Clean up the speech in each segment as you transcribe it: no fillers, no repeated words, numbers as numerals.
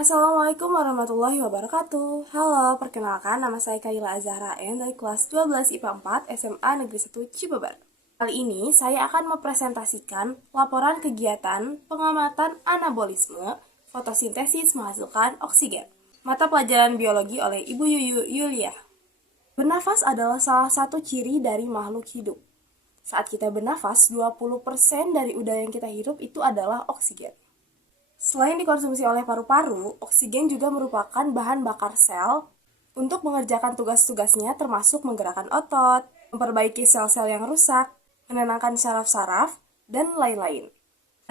Assalamualaikum warahmatullahi wabarakatuh. Halo, perkenalkan nama saya Kaila Azahra N dari kelas 12 IPA 4 SMA Negeri 1 Cibobar. Kali ini saya akan mempresentasikan laporan kegiatan pengamatan anabolisme fotosintesis menghasilkan oksigen. Mata pelajaran biologi oleh Ibu Yuyu Yulia. Bernafas adalah salah satu ciri dari makhluk hidup. Saat kita bernafas, 20% dari udara yang kita hirup itu adalah oksigen. Selain dikonsumsi oleh paru-paru, oksigen juga merupakan bahan bakar sel untuk mengerjakan tugas-tugasnya termasuk menggerakkan otot, memperbaiki sel-sel yang rusak, menenangkan saraf-saraf, dan lain-lain.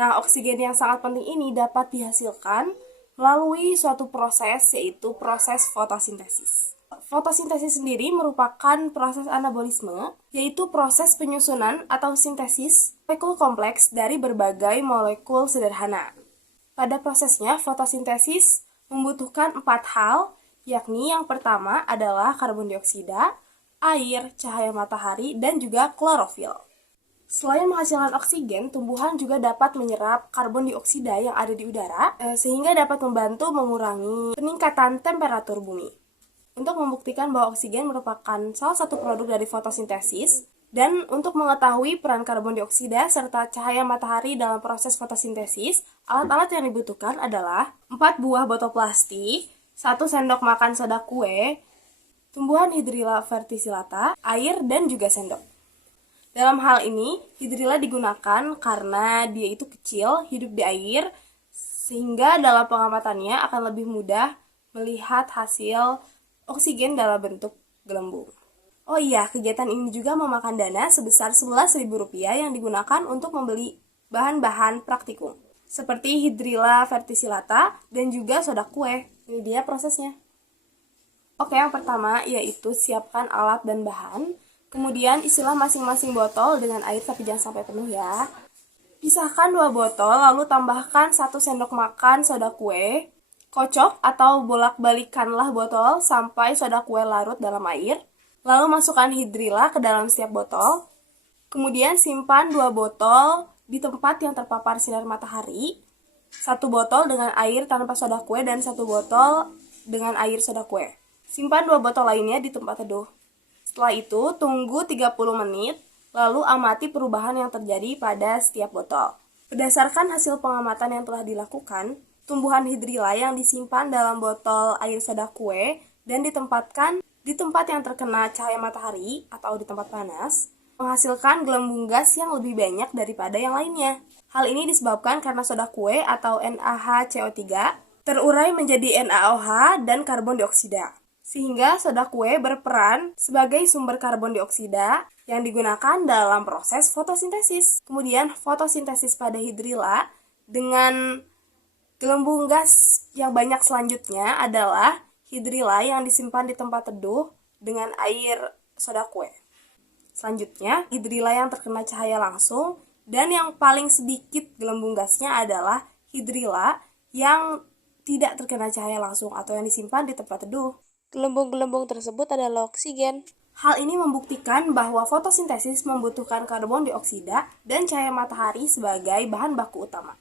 Nah, oksigen yang sangat penting ini dapat dihasilkan melalui suatu proses, yaitu proses fotosintesis. Fotosintesis sendiri merupakan proses anabolisme, yaitu proses penyusunan atau sintesis molekul kompleks dari berbagai molekul sederhana. Pada prosesnya, fotosintesis membutuhkan 4 hal, yakni yang pertama adalah karbon dioksida, air, cahaya matahari, dan juga klorofil. Selain menghasilkan oksigen, tumbuhan juga dapat menyerap karbon dioksida yang ada di udara, sehingga dapat membantu mengurangi peningkatan temperatur bumi. Untuk membuktikan bahwa oksigen merupakan salah satu produk dari fotosintesis, dan untuk mengetahui peran karbon dioksida serta cahaya matahari dalam proses fotosintesis, alat-alat yang dibutuhkan adalah 4 buah botol plastik, 1 sendok makan soda kue, tumbuhan Hydrilla verticillata, air, dan juga sendok. Dalam hal ini, Hydrilla digunakan karena dia itu kecil, hidup di air, sehingga dalam pengamatannya akan lebih mudah melihat hasil oksigen dalam bentuk gelembung. Oh iya, kegiatan ini juga memakan dana sebesar Rp11.000 yang digunakan untuk membeli bahan-bahan praktikum, seperti Hydrilla verticillata dan juga soda kue. Ini dia prosesnya. Oke, yang pertama yaitu siapkan alat dan bahan, kemudian isilah masing-masing botol dengan air tapi jangan sampai penuh ya. Pisahkan 2 botol, lalu tambahkan 1 sendok makan soda kue, kocok atau bolak-balikanlah botol sampai soda kue larut dalam air. Lalu masukkan Hydrilla ke dalam setiap botol. Kemudian simpan 2 botol di tempat yang terpapar sinar matahari. 1 botol dengan air tanpa soda kue dan 1 botol dengan air soda kue. Simpan 2 botol lainnya di tempat teduh. Setelah itu, tunggu 30 menit, lalu amati perubahan yang terjadi pada setiap botol. Berdasarkan hasil pengamatan yang telah dilakukan, tumbuhan Hydrilla yang disimpan dalam botol air soda kue dan ditempatkan di tempat yang terkena cahaya matahari atau di tempat panas, menghasilkan gelembung gas yang lebih banyak daripada yang lainnya. Hal ini disebabkan karena soda kue atau NaHCO3 terurai menjadi NaOH dan karbon dioksida. Sehingga soda kue berperan sebagai sumber karbon dioksida yang digunakan dalam proses fotosintesis. Kemudian fotosintesis pada Hydrilla dengan gelembung gas yang banyak selanjutnya adalah Hydrilla yang disimpan di tempat teduh dengan air soda kue. Selanjutnya, Hydrilla yang terkena cahaya langsung, dan yang paling sedikit gelembung gasnya adalah Hydrilla yang tidak terkena cahaya langsung atau yang disimpan di tempat teduh. Gelembung-gelembung tersebut adalah oksigen. Hal ini membuktikan bahwa fotosintesis membutuhkan karbon dioksida dan cahaya matahari sebagai bahan baku utama.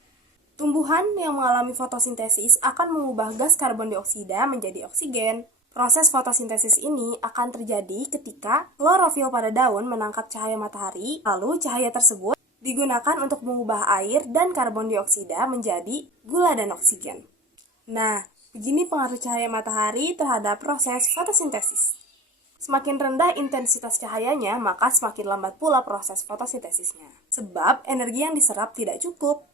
Tumbuhan yang mengalami fotosintesis akan mengubah gas karbon dioksida menjadi oksigen. Proses fotosintesis ini akan terjadi ketika klorofil pada daun menangkap cahaya matahari, lalu cahaya tersebut digunakan untuk mengubah air dan karbon dioksida menjadi gula dan oksigen. Nah, begini pengaruh cahaya matahari terhadap proses fotosintesis. Semakin rendah intensitas cahayanya, maka semakin lambat pula proses fotosintesisnya. Sebab energi yang diserap tidak cukup.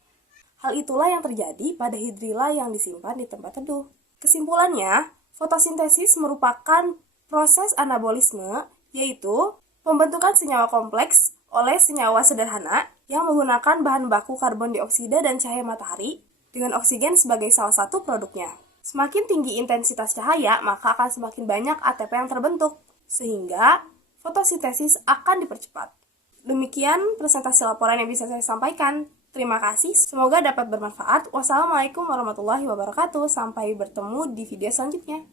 Hal itulah yang terjadi pada Hydrilla yang disimpan di tempat teduh. Kesimpulannya, fotosintesis merupakan proses anabolisme, yaitu pembentukan senyawa kompleks oleh senyawa sederhana yang menggunakan bahan baku karbon dioksida dan cahaya matahari dengan oksigen sebagai salah satu produknya. Semakin tinggi intensitas cahaya, maka akan semakin banyak ATP yang terbentuk, sehingga fotosintesis akan dipercepat. Demikian presentasi laporan yang bisa saya sampaikan. Terima kasih, semoga dapat bermanfaat. Wassalamualaikum warahmatullahi wabarakatuh. Sampai bertemu di video selanjutnya.